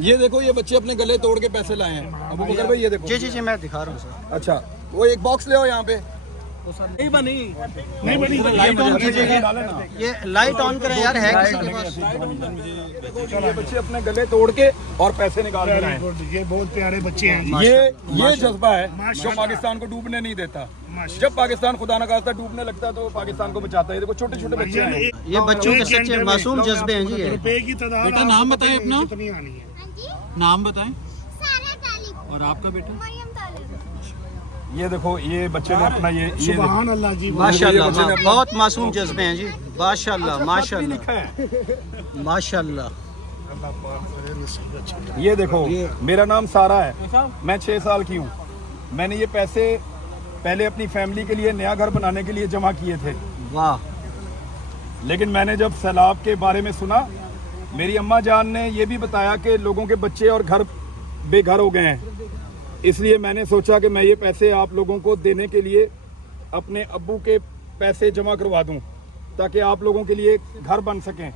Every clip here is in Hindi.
ये देखो, ये बच्चे अपने गले तोड़ के पैसे लाए हैं। अबू बकर भाई ये देखो। जी जी जी मैं दिखा रहा हूँ सर। अच्छा, वो एक बॉक्स ले आओ यहाँ पे। नहीं बनी लाइट ऑन कीजिए। ये लाइट ऑन करें यार, है किसी के पास? ये बच्चे अपने गले तोड़ के और पैसे निकाल के लाए। ये बहुत प्यारे बच्चे हैं। ये जज्बा है जो पाकिस्तान को डूबने नहीं देता। जब पाकिस्तान खुदा न खास्ता डूबने लगता है तो पाकिस्तान को बचाता है। देखो छोटे छोटे बच्चे हैं। ये बच्चों के सच्चे मासूम जज्बे हैं जी। रुपए की तादाद बेटा नाम बताएं अपना। कितनी आनी है? नाम बताएं। सारा तालिब। और आपका बेटा? मरियम तालिब। ये देखो, ये बच्चे ने अपना ये सुभान अल्लाह जी। माशाल्लाह, बहुत मासूम जज्बे हैं जी। माशाल्लाह माशाल्लाह माशाल्लाह। ये देखो, मेरा नाम सारा है, मैं 6 साल की हूँ। मैंने ये पैसे पहले अपनी फैमिली के लिए नया घर बनाने के लिए जमा किए थे। वाह। लेकिन मैंने जब सैलाब के बारे में सुना, मेरी अम्मा जान ने ये भी बताया कि लोगों के बच्चे और घर बेघर हो गए हैं। इसलिए मैंने सोचा कि मैं ये पैसे आप लोगों को देने के लिए अपने अब्बू के पैसे जमा करवा दूं, ताकि आप लोगों के लिए घर बन सकें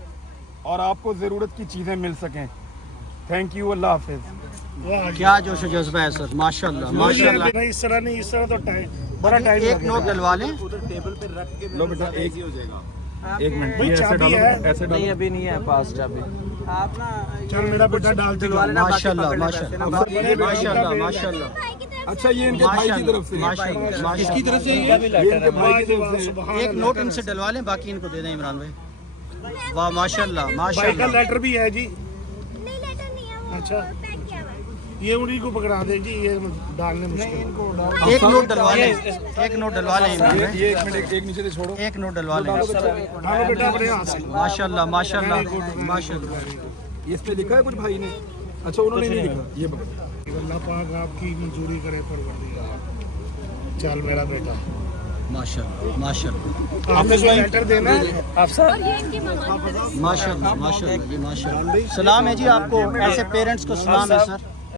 और आपको ज़रूरत की चीज़ें मिल सकें। थैंक यू, अल्लाह हाफिज़। क्या जोश जज्बा है सर, माशाल्लाह माशाल्लाह। नहीं इस तरह नहीं, इस तरह तो टाइम बड़ा टाइम एक नोट डलवा लें। लो बेटा, एक मिनट, भाई ये ऐसे चाबी डालो, है? ऐसे डालो। अभी नहीं है पास चाबी। आप ना चल मेरा बेटा डाल दे। माशाल्लाह माशाल्लाह माशाल्लाह माशाल्लाह। भाई की तरफ अच्छा, ये इनके भाई की तरफ से है। माशाल्लाह किसकी तरफ से ये इनके भाई की तरफ से है। एक नोट इनसे डलवा लें, बाकी इनको दे दें इमरान भाई। वाह माशाल्लाह भाई का माशाल्लाह। लेटर भी है जी। नहीं लेटर नहीं है वो। अच्छा। पैक किया हुआ है। ये उन्हीं को पकड़ा दे जी, ये डालने मुश्किल। एक नोट डलवा लें, एक नोट डलवा लें इमरान भाई। ये एक मिनट, एक नीचे से छोड़ो। एक नोट डलवा लें। डालो बेटा अपने हाथ से। माशाल्लाह माशाल्लाह माशाल्लाह। इस पे लिखा है कुछ भाई ने? अच्छा, उन्होंने नहीं लिखा। ये अल्लाह पाक आपकी मंजूरी करे परवरदिगार। चल मेरा बेटा, माशाल्लाह माशाल्लाह आपने जो लेटर देना है और ये इनकी मम्मा की तरफ से। माशाल्लाह माशाल्लाह जी माशाल्लाह। सलाम है जी आपको, ऐसे पेरेंट्स को सलाम है सर।